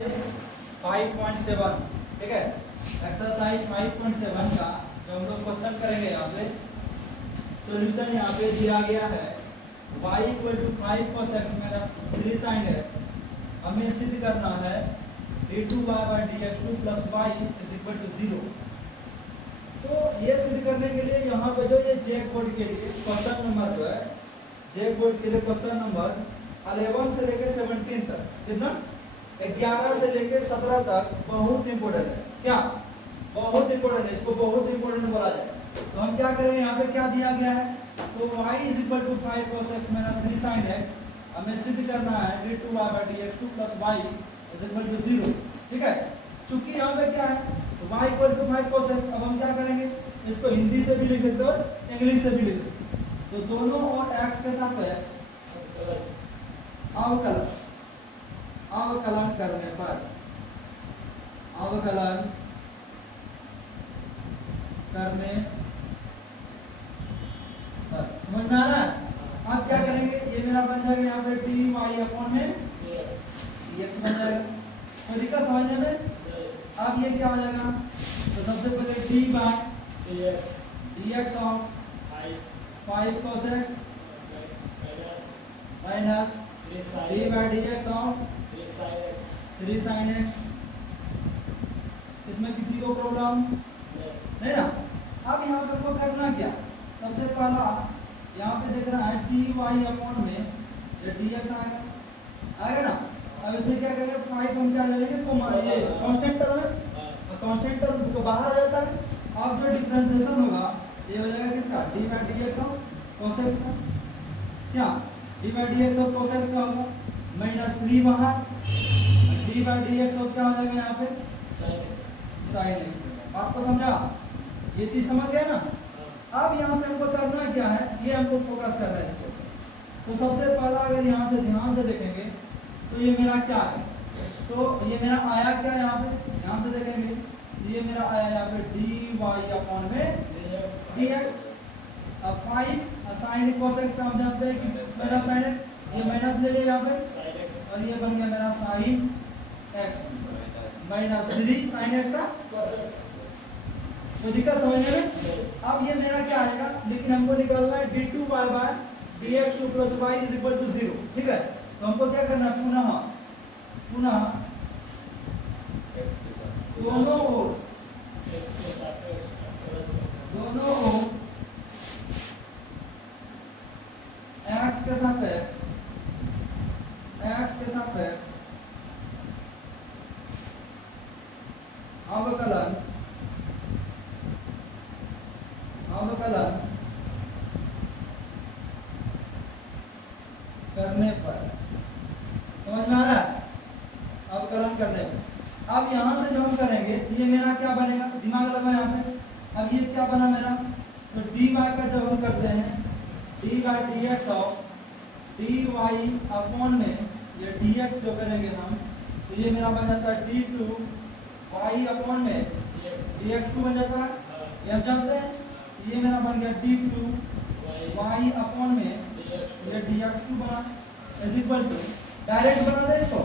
5.7 ठीक है। एक्सरसाइज 5.7 का जो हम लोग क्वेश्चन करेंगे यहाँ पे सॉल्यूशन यहाँ पे दिया गया है y equal to 5 cos x minus 3 sin x। हमें सिद्ध करना है d2y by dx2 plus y is equal to 0। तो ये सिद्ध करने के लिए यहाँ पे जो ये जैक बोर्ड के लिए क्वेश्चन नंबर जो है जैक बोर्ड के लिए क्वेश्चन नंबर 11 से लेके 17 तक कितना 11 से लेके 17 तक बहुत इंपॉर्टेंट है। क्या बहुत इंपॉर्टेंट है, इसको बहुत इंपॉर्टेंट बोला जाए। तो हम क्या करेंगे, यहाँ पे क्या दिया गया है, तो y is equal to 5 cos x minus 3 sin x। हमें सिद्ध करना है d2y by dx2 plus y is equal to 0। ठीक है, चूंकि यहाँ पे क्या है तो y equal to 5 cos x। अब हम क्या करेंगे, इसको हिंदी से भी लिख सकते हो और इंग्लिश से भी लिख सकते हो। तो दोनों और x के साथ अवकलन करने पर समझ में आ रहा है। आप क्या करेंगे, ये मेरा बन जाएगा यहाँ पे dy अपॉन में dx बन जाएगा। तो दिक्कत समझने में। अब ये क्या हो जाएगा, तो सबसे पहले dy dx of 5 cos x minus dy dx of 3 sin x। इसमें किसी को प्रॉब्लम नहीं ना। अब यहाँ पे हमको करना क्या, सबसे पहला यहाँ पे देख रहा है dy अपॉन में ये dx आएगा ना। अब इसमें क्या करेंगे, 5 हम क्या ले लेंगे, ये कांस्टेंट टर्म है और कांस्टेंट टर्म को बाहर आ जाता है। अब जो डिफरेंशिएशन होगा ये हो जाएगा किसका, dy dx of cos x का। क्या dy dx of cos x का होगा माइनस 3 बाहर, dy dx ऑफ क्या हो जाएगा यहाँ पे sin x। बात को समझा, ये चीज समझ गए ना। अब यहाँ पे हमको करना क्या है, ये हमको फोकस कर रहा है इसके ऊपर। तो सबसे पहला अगर यहाँ से ध्यान से देखेंगे तो ये मेरा क्या है, तो ये मेरा आया क्या यहाँ पे, यहाँ से देखेंगे ये मेरा आया यहाँ पे dy अपॉन में dx। अब 5 sin cos x का हम जानते हैं कि मेरा sin x, ये माइनस ले लिया यहाँ पे और ये बन गया मेरा sin x minus 3 sin x का cos x। तो दिक्कत समझने में। अब ये मेरा क्या आएगा, लेकिन हमको निकालना है d2y by dx2 plus y is equal to 0। ठीक है, तो हमको क्या करना है, पुनः दोनों ओर x के सापेक्ष अवकलन करने पर, समझ में आ रहा है, अवकलन करने पर। अब यहाँ से जो हम करेंगे ये मेरा क्या बनेगा, दिमाग लगाओ यहाँ पे। अब ये क्या बना मेरा, तो dy का जब हम करते हैं dy dx of dy upon में ये dx जो करेंगे हम, तो ये मेरा बन जाता है d2 y अपॉन में dx2 बन जाता है। ये हम जानते हैं, ये मेरा बन गया d2 y अपॉन में ये dx2 बना इज इक्वल टू, डायरेक्ट बना दे इसको,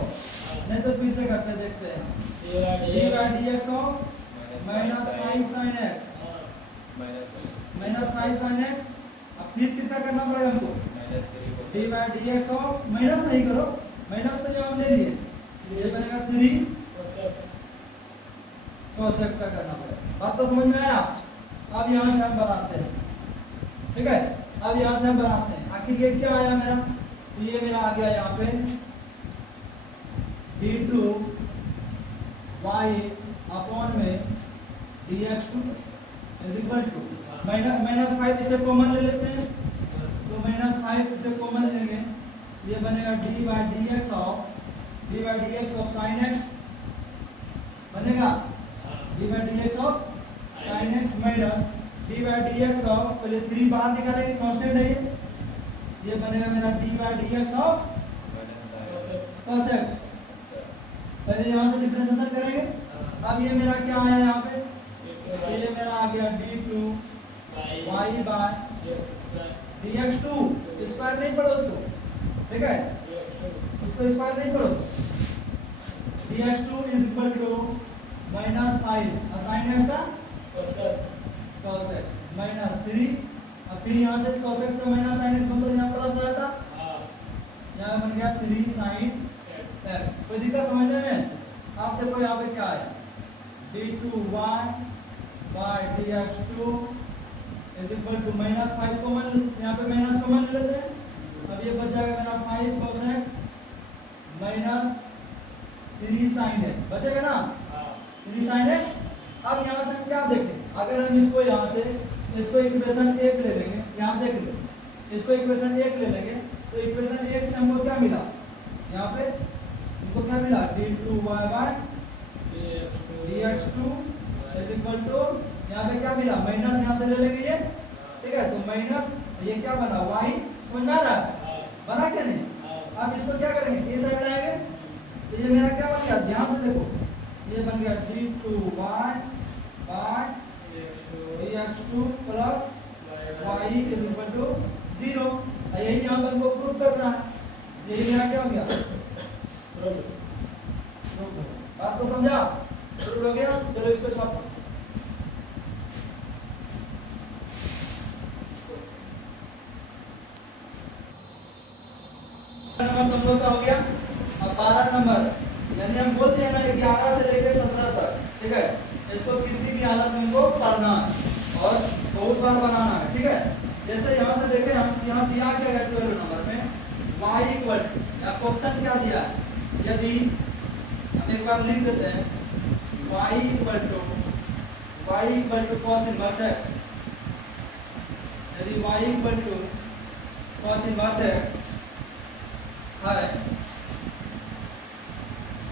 नहीं तो फिर से करते देखते हैं dy dx of minus 5 sin x अब फिर किसका करना पड़ेगा हमको, dy dx ऑफ माइनस नहीं करो, माइनस तो जो हम ले लिए ये बनेगा 3 cos x का करना पड़ेगा। बात तो समझ में आया। अब यहाँ से हम बनाते हैं, ठीक है, अब यहाँ से हम बनाते हैं। आखिर ये क्या आया मेरा, तो ये मेरा आ गया यहाँ पे d2 y अपॉन में dx2 is equal to minus 5 इसे कॉमन ले लेते हैं, तो माइनस 5 इसे कॉमन लेंगे, ये बनेगा dy dx of sin x बनेगा, dy dx of sin x minus dy dx of, पहले 3 बाहर निकालेंगे कांस्टेंट है ये बनेगा मेरा dy dx of cos x। पहले यहाँ से डिफरेंशिएशन करेंगे। अब ये मेरा क्या आया यहाँ पे, ये मेरा आ गया d2 y bye dx2, square नहीं पढ़ो उसको, ठीक है, उसको स्क्वायर नहीं पढ़ो, dx2 is equal to minus 5 sin x का cos x माइनस 3 अब फिर यहाँ से cos x का माइनस sin x मतलब यहाँ प्लस आया था यहाँ बन गया 3 sin x। कोई दिक्कत समझने में? आप देखो यहाँ पे क्या है d2y by dx2 is equal to minus 5 common, यहाँ पे माइनस कॉमन लेते हैं। अब ये बच जाएगा मेरा 5 cos x minus 3 sin x बचेगा ना 3 sin x। अब यहाँ से हम क्या देखें, अगर हम इसको यहाँ से इसको इक्वेशन 1 ले लेंगे, यहाँ देख लो इसको इक्वेशन 1 ले लेंगे तो इक्वेशन 1 से हमको क्या मिला, यहाँ पे हमको क्या मिला d2y by dx2 is equal to यहाँ पे क्या मिला माइनस यहाँ से ले लेंगे ये, ठीक है। तो माइनस ये क्या बना y बना रहा है, बना क्या नहीं। अब इसको क्या करेंगे ये साइड लाएंगे तो ये मेरा क्या बन गया, ध्यान से देखो ये बन गया d2y by dx2 plus y is equal to 0। यही यहाँ पर हमको प्रूफ करना है, यही मेरा क्या हो गया बात को समझा, प्रूफ हो गया। चलो इसको छापो। नंबर तुम लोग का हो गया। अब 12 नंबर यानी हम बोलते हैं ना 11 से लेकर 17 तक, ठीक है। इसको किसी भी हालत में हमको पढ़ना है और बहुत बार बनाना है, ठीक है। जैसे यहाँ से देखें हम यहाँ दिया क्या है 12 नंबर में y इक्वल या क्वेश्चन क्या दिया है, यदि हम एक बार लिख देते हैं y equal to cos inverse x, यदि y equal to cos inverse x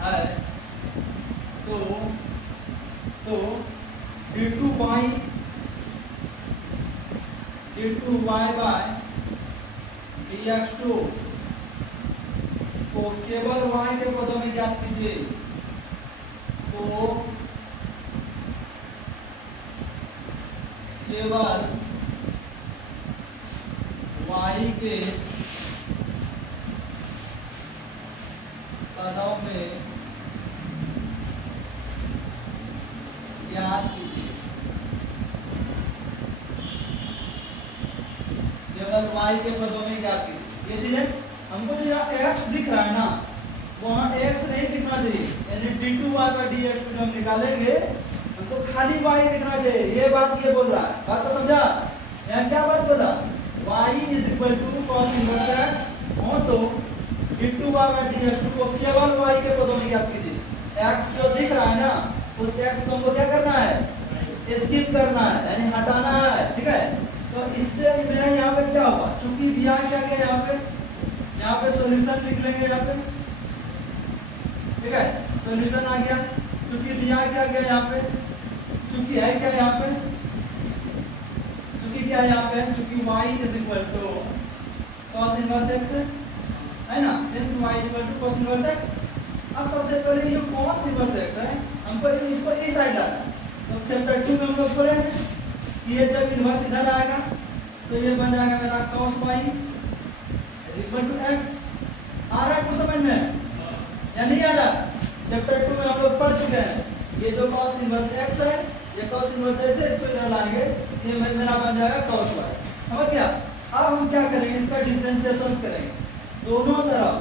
है तो d2y by dx2 को केवल y के पदों में ज्ञात कीजिए। तो केवल y के पदों में ज्ञात कीजिए, केवल y के पदों में ज्ञात कीजिए। ये चीज है, हमको जो यहाँ x दिख रहा है ना वहाँ x नहीं दिखना चाहिए, यानी d2y by dx2 हम निकालेंगे हमको खाली y दिखना चाहिए। ये बात ये बोल रहा है, बात को समझा। यहाँ क्या बात बोला y is equal to cos inverse x हो तो d2y by dx2 को केवल y के पदों में ज्ञात कीजिए। x जो दिख रहा है ना उस x को हमको क्या करना है, स्किप करना है यानी हटाना है, ठीक है। तो इससे मेरा यहाँ पे क्या होगा, चूंकि दिया क्या क्या यहाँ पे सॉल्यूशन लिख लेंगे यहाँ पे, ठीक है। सॉल्यूशन आ गया, चूंकि दिया क्या क्या यहाँ पे, चूंकि है क्या यहाँ पे, चूंकि क्या यहाँ पे, चूंकि y is equal to cos inverse x है ना, since y is equal to cos inverse x। अब सबसे पहले ये cos इनवर्स x है, हमको इसको इस साइड लाना है। तो चैप्टर 2 में हम लोग पढ़े हैं कि ये जब इनवर्स इधर आएगा तो ये बन जाएगा मेरा cos y is equal to x। आ रहा है कुछ समझ में या नहीं आ रहा? चैप्टर 2 में हम लोग पढ़ चुके हैं, ये जो cos इनवर्स x है ये cos इनवर्स ऐसे इसको इधर लाएंगे ये मेरा बन जाएगा cos y, समझ गया। अब हम क्या करेंगे, इसका डिफरेंशिएशन करेंगे, दोनों तरफ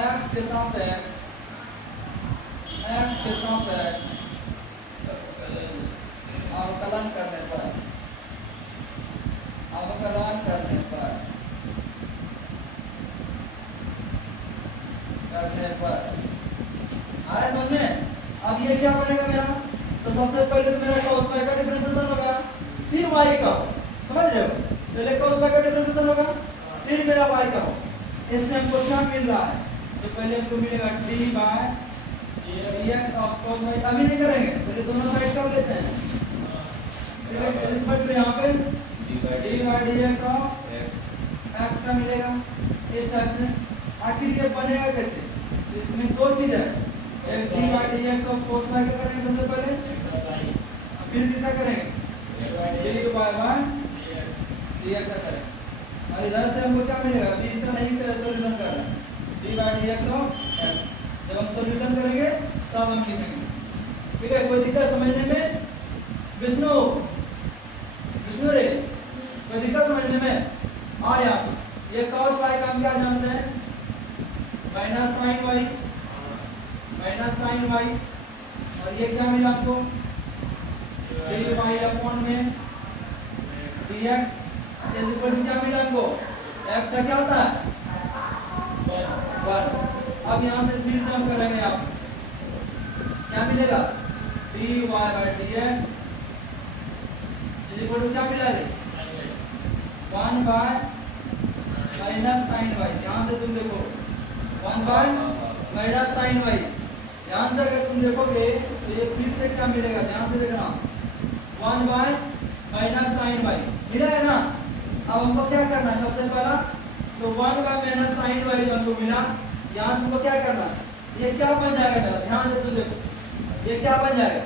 x के साथ x अवकलन करने पर आ रहा समझ में। अब ये क्या बनेगा मेरा, तो सबसे पहले तो मेरा cos y का डिफरेंशिएशन होगा, फिर y का, समझ रहे हो। पहले cos y का डिफरेंशिएशन होगा फिर मेरा y का हो। इससे हमको क्या मिल रहा है, तो पहले हमको मिलेगा d by dx of cos y। अभी नहीं करेंगे, पहले दोनों साइड कर लेते हैं, ठीक है। इक्वल टू यहाँ पे d by dx of x का मिलेगा इस टाइप से। आखिर ये बनेगा कैसे, इसमें दो चीज है, एक d by dx of cos y का करेंगे सबसे पहले, फिर किसका करेंगे d by dx करें और इधर से हमको क्या मिलेगा, अभी इसका नहीं सॉल्यूशन कर रहे हैं, d by dx of x। जब हम सॉल्यूशन करेंगे तब हम लिखेंगे, ठीक है। कोई दिक्कत समझने में विष्णु, विष्णु रे कोई दिक्कत समझने में? हाँ यार, ये cos y का हम क्या जानते हैं, minus sine y, minus sine y, और ये क्या मिला आपको, डी वाई अपॉन में dx इज इक्वल टू क्या मिला हमको, x का क्या होता है 1। अब यहाँ से फिर से हम करेंगे, आप क्या मिलेगा, d y by d x is equal to क्या मिला रे 1 बाय माइनस साइन वाई। ध्यान से तुम देखो 1 बाय माइनस साइन वाई, ध्यान से अगर तुम देखोगे तो ये फिर से क्या मिलेगा, ध्यान से देखना 1 बाय माइनस साइन वाई मिला है ना। अब हमको क्या करना है, सबसे पहला तो 1 बाय माइनस साइन वाई जो हमको मिला, यहाँ से हमको क्या करना है, ये क्या बन जाएगा मेरा, ध्यान से तुम देखो ये क्या बन जाएगा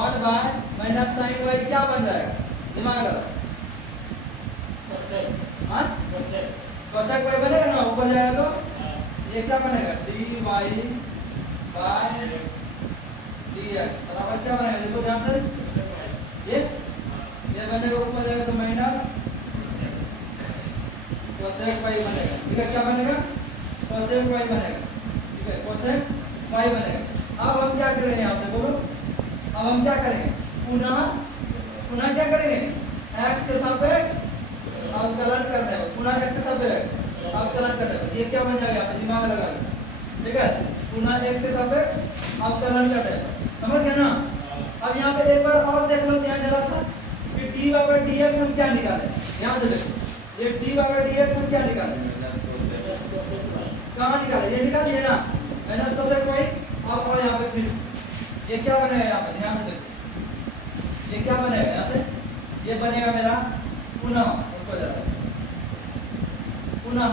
1 बाय माइनस साइन वाई क्या बन जाएगा, दिमाग लगाओ, हाँ कोसेक वाई बनेगा ना, ऊपर जाएगा तो ये क्या बनेगा d y by d x बराबर क्या बनेगा, देखो ध्यान से ये बनेगा, ऊपर जाएगा तो माइनस कोसेक वाई बनेगा, ठीक है। क्या बनेगा, कोसेक वाई बनेगा, ठीक है, कोसेक वाई बनेगा। अब हम क्या करेंगे, यहाँ से बोलो, अब हम क्या करेंगे, पुनः क्या करेंगे, x के सापेक्ष अवकलन करने हैं, पुनः x के सापेक्ष अवकलन करने हैं, ये क्या बन जाएगा, यहाँ पे दिमाग लगा इसका, ठीक है, पुनः x के सापेक्ष अवकलन करने हैं, समझ गए ना। अब यहाँ पे एक बार और देख लो ध्यान जरा सा कि dy बाई dx हम क्या निकाले, यहाँ से देखो ये dy बाई dx हम क्या निकाले, कहाँ निकाले, ये निकाल दिए ना माइनस कोसेक वाई। अब और यहाँ पे फिर ये क्या बनेगा, यहाँ पे ध्यान से देखो ये क्या बनेगा, यहाँ से ये बनेगा मेरा पुनः, ऊपर जरा सा पुनः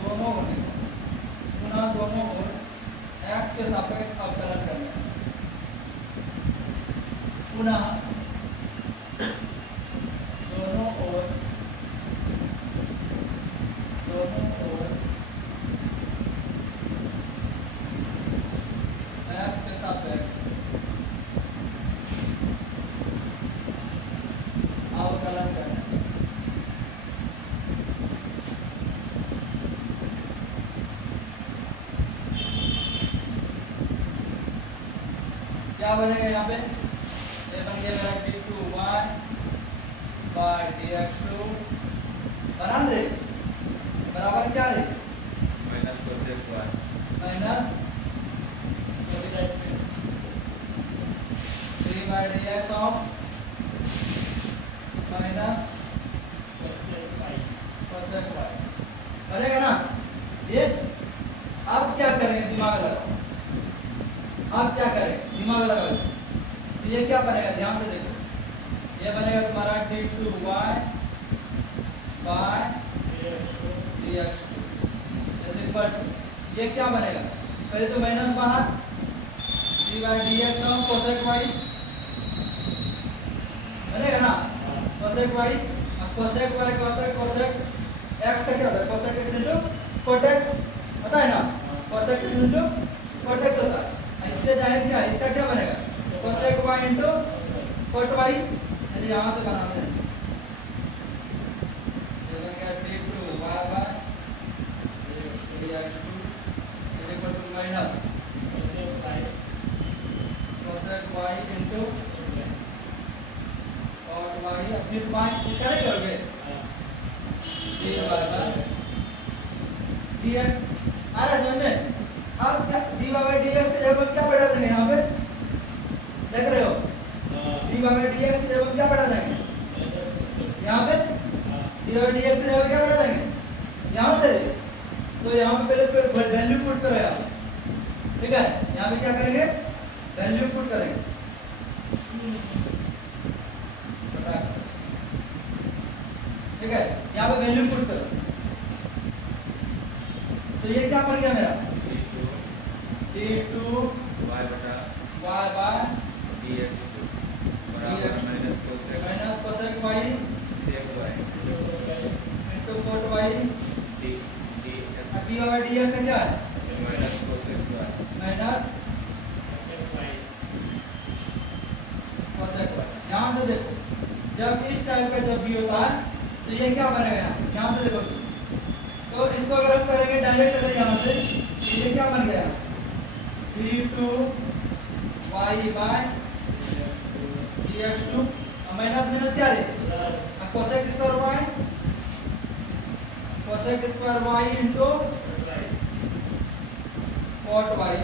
दोनों बनेगा, पुनः दोनों ओर x के सापेक्ष अवकलन करना है, पुनः दोनों ओर x के सापेक्ष अवकलन करना है। क्या बनेगा यहाँ पे, ये बन गया मेरा d2y बाय dx2 बना दे बराबर क्या रे minus cosec y minus cosec 3 by dx of minus cosec y बनेगा ना। ये अब क्या करेंगे, दिमाग लगाओ, अब क्या करेंगे, दिमाग लगाओ इसमें, तो ये क्या बनेगा, ध्यान से देखो, ये बनेगा तुम्हारा d2y बाय dx2 ये क्या बनेगा, पहले तो माइनस बाहर d by dx of cosec y बनेगा ना, कोसेक y। अब कोसेक y का होता है कोसेक x का क्या होता है, cosec x into cot x पता है ना, cosec x into cot x होता है। इससे जाहिर क्या है, इसका क्या बनेगा cosec y into cot y, यदि यहाँ से बनाते हैं ये बनेगा d2y by dx2 equal to minus cosec y into cot y, फिर y इसका नहीं करोगे dy बाय dx आ रहा है समझ में। अब क्या dy बाय dx की जगह क्या बढ़ा देंगे, यहाँ पे देख रहे हो dy बाय dx की जगह क्या बढ़ा देंगे, यहाँ पे dy बाय dx की जगह क्या बढ़ा देंगे, यहाँ से, तो यहाँ पे पहले वैल्यू पुट करो यहाँ, ठीक है, यहाँ पे क्या करेंगे वैल्यू पुट करेंगे, ठीक है, यहाँ पे वैल्यू पुट करो, तो ये क्या बन गया मेरा d2 y बटा y बाय dx2 बराबर minus cosec minus cosec y sec y into cot y dx dy by dx का क्या है minus cos x y minus cosec y। यहाँ से देखो जब इस टाइप का जब भी होता है तो ये क्या बनेगा यहाँ से देखो तो इसको अगर हम करेंगे डायरेक्ट अगर यहाँ से तो ये क्या बन गया d2 y by dx2 minus minus क्या है cosec square y into cot y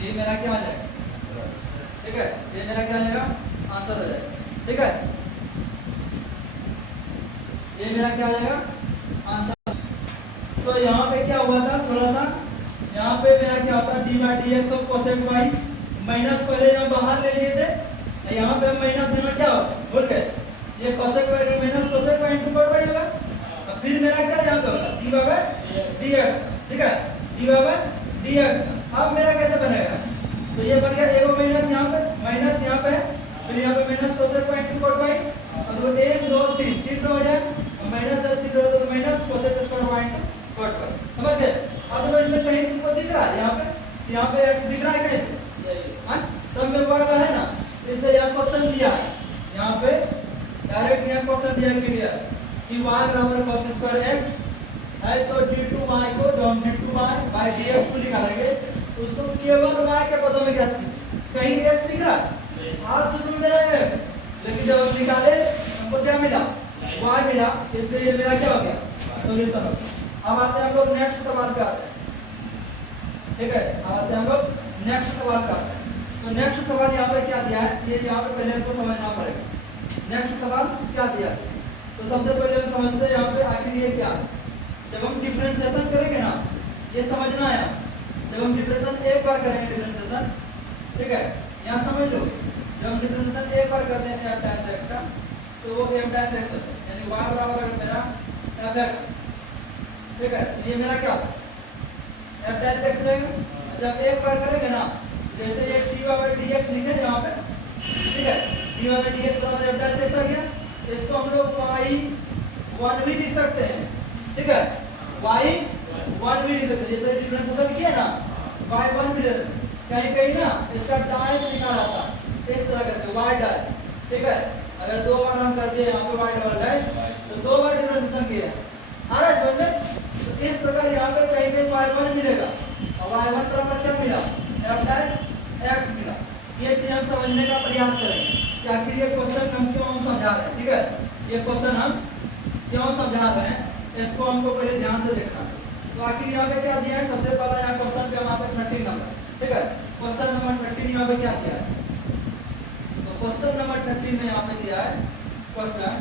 ये मेरा क्या आ जाएगा ठीक है ये मेरा क्या आ जाएगा आंसर हो जाएगा ठीक है ये मेरा क्या आ जाएगा आंसर। तो यहाँ पे क्या हुआ था थोड़ा सा यहाँ पे मेरा क्या होता d by d x of cosec y minus पहले यहाँ बाहर ले लिए थे यहाँ पे माइनस देना क्या होगा भूल गए ये कोसेक वाई का minus cosec y into cot y होगा अब फिर मेरा क्या यहाँ पे होगा डी बाई डी एक्स ठीक है डी बाई डी एक्स अब मेरा कैसे बनेगा तो ये बन गया एगो माइनस यहाँ पे फिर यहाँ पे minus cosec y into cot y और देखो 1 2 3 3 हो जाए माइनस है 3 तो minus cosec square y into cot y समझ गए। अब देखो इसमें कहीं तुमको दिख रहा है यहाँ पे x दिख रहा है कहीं हां सब में हुआ है ना इसलिए यहाँ क्वेश्चन दिया है यहाँ पे डायरेक्ट यहाँ क्वेश्चन दिया क्लियर कि y बराबर cos स्क्वायर x है तो d2y को जो हम d2y by dx2 निकालेंगे उसको केवल y के पदों में ज्ञात कीजिए कहीं x दिख रहा है आज शुरू में मेरा x लेकिन जब हम निकाले हमको क्या मिला y मिला इसलिए ये मेरा क्या हो गया सॉल्यूशन हो गया। अब आते हैं हम लोग नेक्स्ट सवाल पे आते हैं ठीक है अब आते हैं हम लोग नेक्स्ट सवाल पे आते हैं तो नेक्स्ट सवाल यहाँ पे क्या दिया है ये यहाँ पे पहले हमको समझना पड़ेगा नेक्स्ट सवाल क्या दिया है तो सबसे पहले हम समझते हैं यहाँ पे आखिर ये क्या है जब हम डिफरेंशिएशन करेंगे ना ये समझना है जब हम डिफरेंशिएशन एक बार करेंगे डिफरेंशिएशन ठीक है यहाँ समझ लो जब हम डिफरेंशिएशन एक बार करते हैं f tan x का तो वो f tan x होता है यानी y बराबर अगर मेरा fx ठीक है ये मेरा क्या होता है f dash x रहेगा जब एक बार करेंगे ना जैसे ये dy by dx लिखे यहाँ पे ठीक है dy by dx बराबर f dash x आ गया इसको हम लोग y1 भी लिख सकते हैं ठीक है y1 भी लिख सकते हैं जैसे डिफरेंशिएशन किया ना y1 भी लिख सकते हैं कहीं कहीं ना इसका डैश निकाला था इस तरह करके y डैश ठीक है अगर दो बार हम कर दिए यहाँ पे y डबल डैश तो दो बार डिफरेंशिएशन किया आ रहा है समझ में तो इस प्रकार यहाँ पे कहीं कहीं y1 मिलेगा और y1 बराबर क्या मिला f डैश x मिला ये चीज हम समझने का प्रयास करेंगे कि आखिर ये क्वेश्चन हम क्यों समझा रहे हैं ठीक है ये क्वेश्चन हम क्यों समझा रहे हैं इसको हमको पहले ध्यान से देखना है तो आखिर यहाँ पे क्या दिया है सबसे पहला यहाँ क्वेश्चन पे हमारे 13 नंबर ठीक है क्वेश्चन नंबर 13 यहाँ पे क्या दिया है तो क्वेश्चन नंबर 13 में यहाँ पे दिया है क्वेश्चन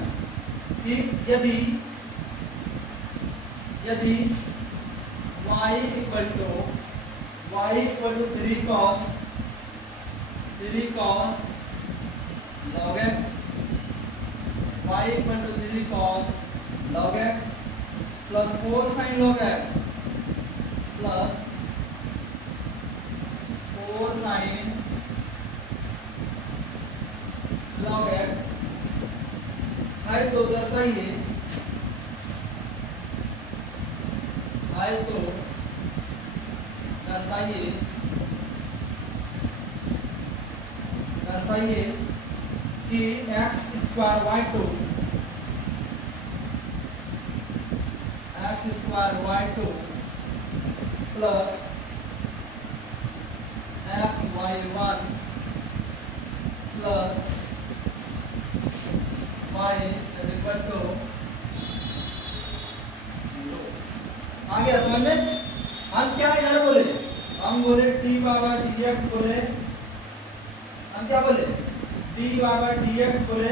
कि यदि y equal to 3 cos log x y equal to 3 cos log x plus 4 sin log x plus 4 sin log x है तो दर्शाइए कि x square y2 plus xy1 plus y equal to 0 आ गया समझ में हम क्या इधर बोले हम बोले d बाबा dx बोले हम क्या बोले d बाबा dx बोले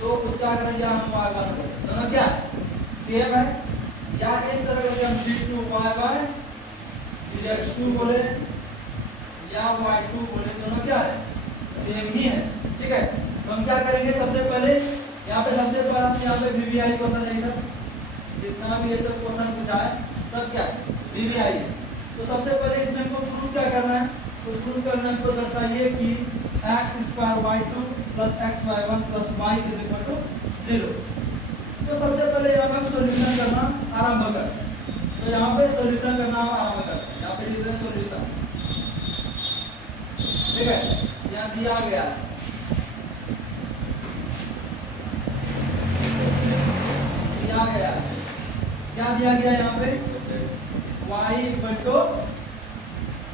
तो उसका अगर या हम y1 बोले दोनों क्या सेम है या इस तरह करके हम d2y dx2 बोले या y2 बोले दोनों क्या है सेम ही है ठीक है तो हम क्या करेंगे सबसे पहले यहाँ पे सबसे पहले यहाँ पे VBI क्वेश्चन है सब जितना भी ये सब क्वेश्चन पूछा है सब क्या है VBI तो सबसे पहले इसमें हमको प्रूफ क्या करना है तो प्रूफ करना है हमको दर्शाइए कि x square y2 plus x y one plus y is equal to 0। तो सबसे पहले यहाँ पे हम सॉल्यूशन करना आरंभ करते हैं। तो यहाँ पे सॉल्यूशन करना आरंभ करते हैं। यहाँ पे लिखते हैं सॉल्यूशन, ठीक है, यहाँ दिया गया है, दिया गया है, क्या दिया गया यहाँ पे, y equal to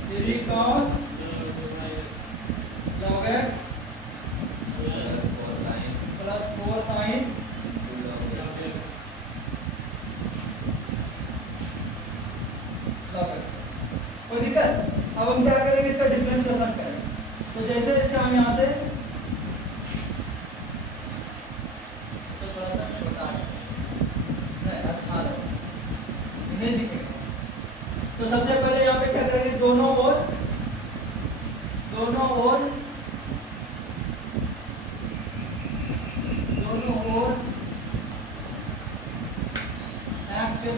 3 cos log x plus 4 sin plus 4 sin log x। log x। कोई दिक्कत? अब हम क्या करेंगे, इसका डिफरेंशिएशन करेंगे। तो जैसे इसका हम यहाँ से इसको थोड़ा सा छोटा नहीं, अच्छा नहीं दिखेगा। तो सबसे पहले यहाँ पे क्या करेंगे, दोनों ओर x के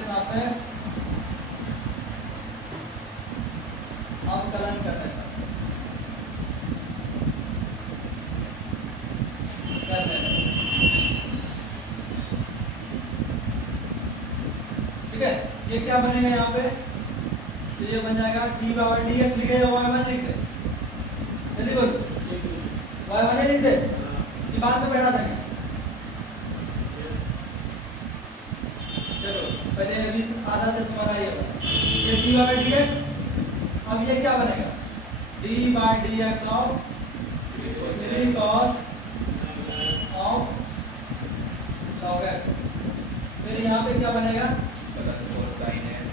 सापेक्ष अवकलन करते हैं। ठीक है, ये क्या बनेगा यहाँ पे, तो ये बन जाएगा d पावर dx लिखे या y1 लिख दे, जल्दी बोल, y1 लिख दे, ये बाद में बैठा देंगे। चलो पहले अभी आधा तो तुम्हारा ये d पावर dx, अब ये क्या बनेगा, d by dx of 3 cos of log x। फिर यहाँ पे क्या बनेगा, plus 4 sin x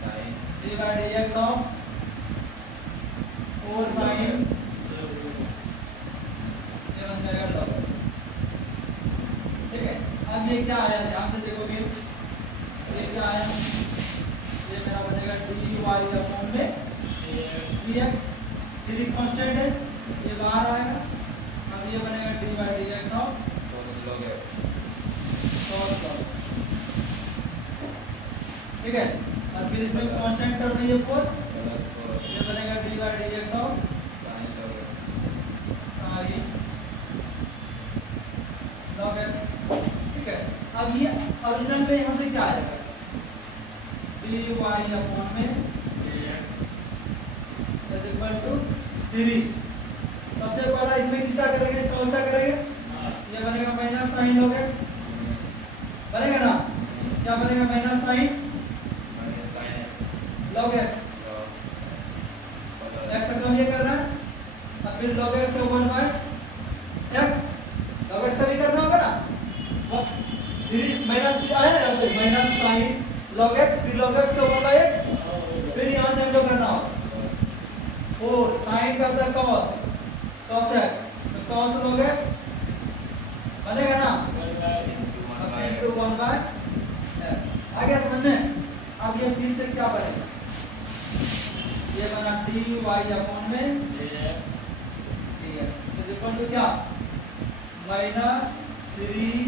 sin d by dx of 4 sin ये बन जाएगा log x। ठीक है, अब ये क्या आया, ध्यान से देखोगे, ये क्या आया, ये मेरा बनेगा dy अपॉन में cx, 3 कांस्टेंट है, ये बाहर आएगा। अब ये बनेगा d by dx of cos log x। cos log x। ठीक है, और फिर इसमें कांस्टेंट टर्म है ये 4, प्लस 4 ये बनेगा d by dx of sin log x। sin log x। ठीक है, अब ये ओरिजिनल पे यहाँ से क्या आएगा, dy अपॉन में इज इक्वल टू 3। सबसे पहला इसमें किसका करेंगे, cos का करेंगे, ये बनेगा माइनस sin log x, बनेगा ना, क्या बनेगा, minus sin minus sin log x, x का कम ये कर रहा है, अब फिर log x का 1 बाय x, log x का भी करना होगा ना, फिर माइनस आया यहाँ पे माइनस sin log x, फिर log x का 1 बाय x, फिर यहाँ से हमको करना होगा 4 sin का था cos x, तो cos log x बनेगा ना, अब into 1 बाय x। आ गया समझ में? अब ये फिर से क्या बनेगा, ये बना dy अपॉन में dx इज इक्वल टू क्या, माइनस 3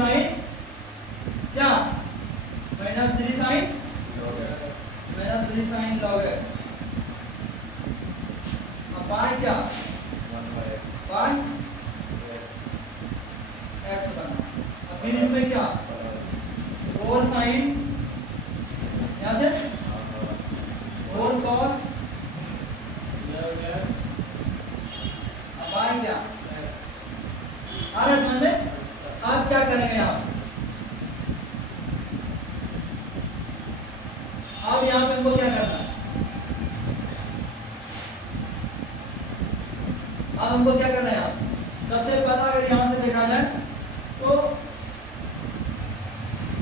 sin क्या, माइनस 3 sin log x। अब बाय क्या, 1 by x बाय x बना। अब फिर इसमें क्या, 4 sin, यहाँ से 4 cos log x, अब बाय क्या, आ रहा है समझ में? आप क्या करेंगे यहाँ, अब यहाँ पे हमको क्या करना है, अब हमको क्या करना है यहाँ, सबसे पहला अगर यहाँ से देखा जाए तो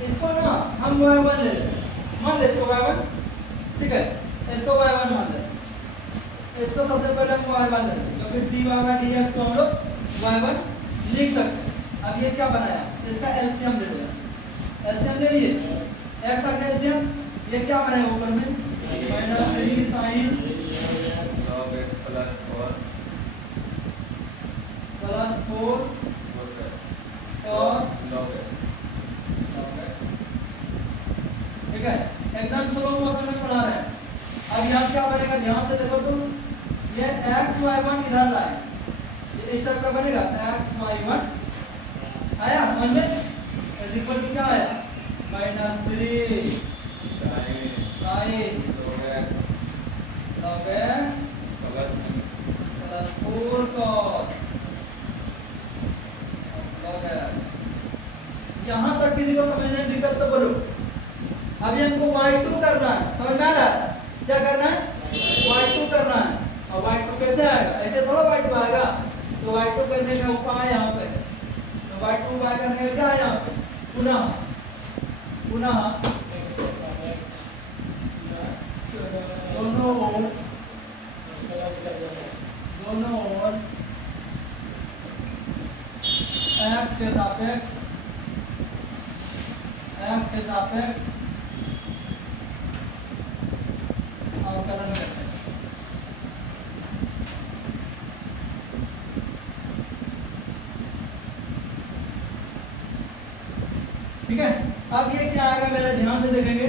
इसको ना हम y1 ले लेते हैं, मान ले इसको y1, ठीक है, इसको y1 मान लेते हैं, इसको सबसे पहले हम y1 ले लेते हैं, क्योंकि dy by dx को हम लोग y1 लिख सकते हैं। अब ये क्या बनाया, इसका एलसीएम ले लिया, एलसीएम ले लिए, x आ गया एलसीएम, ये क्या बनाया ऊपर में, minus 3 sin log x plus 4 cos log x। ठीक है, एकदम स्लो मोशन में पढ़ा रहे हैं। अब यहाँ एक्स वाई वन इधर लाए, ये इस टाइप का बनेगा एक्स वाई वन, आया समझ में? इज इक्वल टू क्या आया -3 sin log x plus plus 4 cos log x। यहाँ तक किसी को समझने में दिक्कत तो बोलो। अभी हमको y2 करना है, समझ में आ रहा है? क्या करना है? y2 करना है। और y2 कैसे आएगा? ऐसे थोड़ा y2 आएगा। तो y2 करने का उपाय यहाँ पे, तो y2 उपाय करने का क्या है यहाँ पे? पुनः दोनों ओर x के सापेक्ष अवकलन करते हैं। ठीक है, अब ये क्या आएगा मेरा, ध्यान से देखेंगे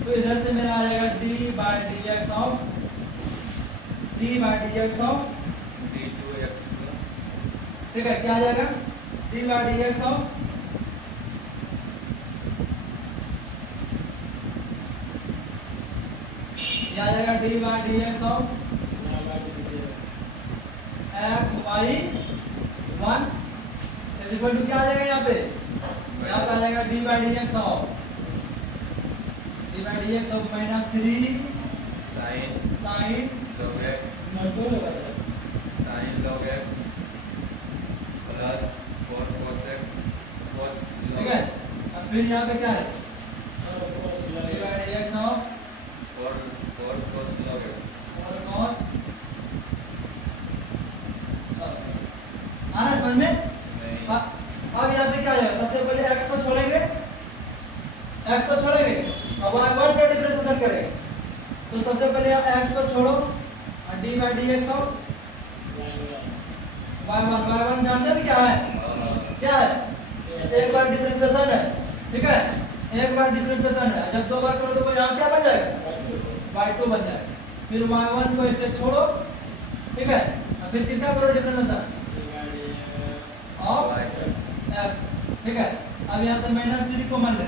तो इधर से मेरा आ जाएगा d by dx of d2x ठीक है, क्या आ जाएगा d बाय dx ऑफ ये आ जाएगा d by dx of x y 1 is equal to क्या आ जाएगा यहाँ पे आ जाएगा d by dx of -3 sin log x plus 4 cos x cos ठीक log है। x अब फिर यहाँ पे क्या है d by dx of 4 cos log x 4 cos आना समझ में? नहीं अब यहाँ से क्या आएगा, सबसे पहले x को छोड़ेंगे और y1 का डिफरेंशिएशन करेंगे। तो सबसे पहले आप x को छोड़ो और d by dx of y1 जानते हैं क्या है? क्या है? एक बार डिफरेंशिएशन है, ठीक है, एक बार डिफरेंशिएशन है, जब दो बार करो तो यहाँ क्या बन जाएगा y2 बन जाएगा। फिर y1 को इसे छोड़ो, ठीक है, और फिर किसका करो डिफरेंशिएशन ऑफ x, ठीक है। अब यहाँ से -3 को मान ले,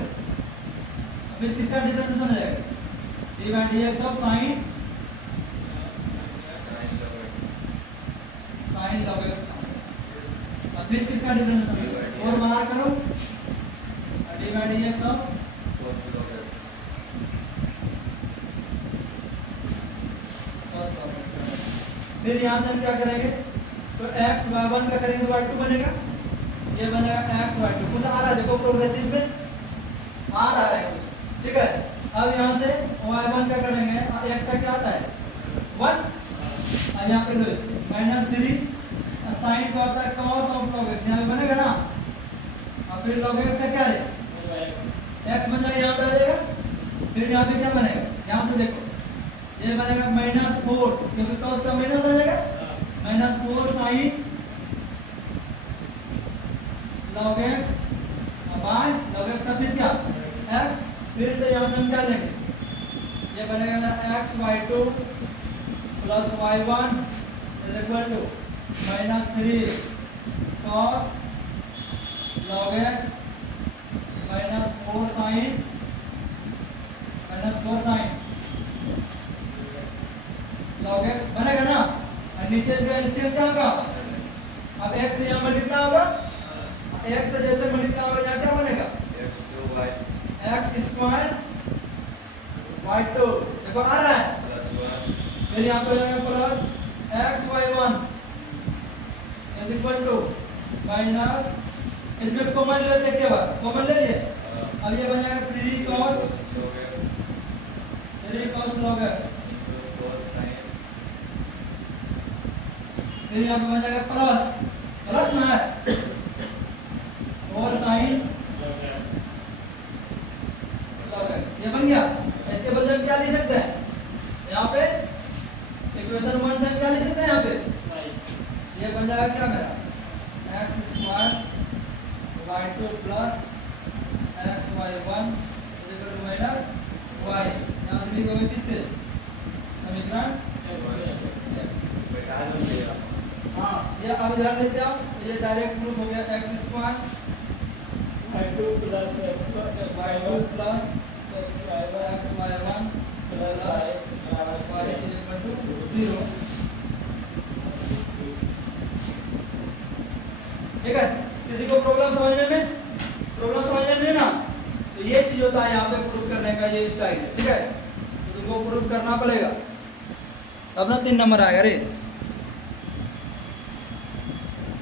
फिर किसका डिफरेंशिएशन हो जाएगा d by dx of sin log x, और फिर किसका डिफरेंशिएशन होगा और बाहर करो d by dx of cos log x फिर यहाँ से हम क्या करेंगे, तो x y1 का करेंगे तो y2 बनेगा, ये बनेगा x y2 कुछ आ रहा है, देखो प्रोग्रेसिव में आ रहा है कुछ, ठीक है। अब यहाँ से y1 का करेंगे, x का क्या आता है 1, अब यहाँ पे लो -3 साइन का होता है cos ऑफ log x, यहाँ पे बनेगा ना, और फिर log x का क्या है x बन जाएगा, यहाँ पे आ जाएगा। फिर यहाँ पे क्या बनेगा, यहाँ से देखो ये बनेगा -4 क्योंकि cos का माइनस आ जाएगा, -4 sine log x by log x का फिर क्या x, फिर से यहाँ से हम क्या लेंगे, ये बनेगा ना x y2 plus y1 is equal to -3 cos log x -4 sin log x बनेगा ना, और नीचे का एलसीएम क्या होगा, अब x से यहाँ मल्टीप्लाई होगा, x से जैसे मल्टीप्लाई होगा यहाँ क्या बनेगा x स्क्वायर y2, देखो आ रहा है, फिर यहाँ पर जाएगा plus x y1 is equal to minus, इसमें कॉमन ले लेते के बाद कॉमन ले लिए, अब ये बन जाएगा 3 cos log x, फिर यहाँ पे बन जाएगा प्लस ना है 4 sin log x, ये बन गया। इसके बदले हम क्या लिख सकते हैं, यहाँ पे इक्वेशन 1 से हम क्या लिख सकते हैं, यहाँ पे ये बन जाएगा क्या मेरा x square y2 plus x y1 minus y, यहाँ से लिख दोगे किससे समीकरण x। ये अब इधर लेते आओ तो ये डायरेक्ट प्रूफ हो गया x square y2 plus x2 y2 plus xy1 xy1 plus y y equal to 0। ठीक है, किसी को प्रॉब्लम समझने में ना, तो ये चीज होता है यहाँ पे प्रूफ करने का, ये स्टाइल है। ठीक है, तो तुमको प्रूफ करना पड़ेगा, अपना 3 नंबर आएगा रे।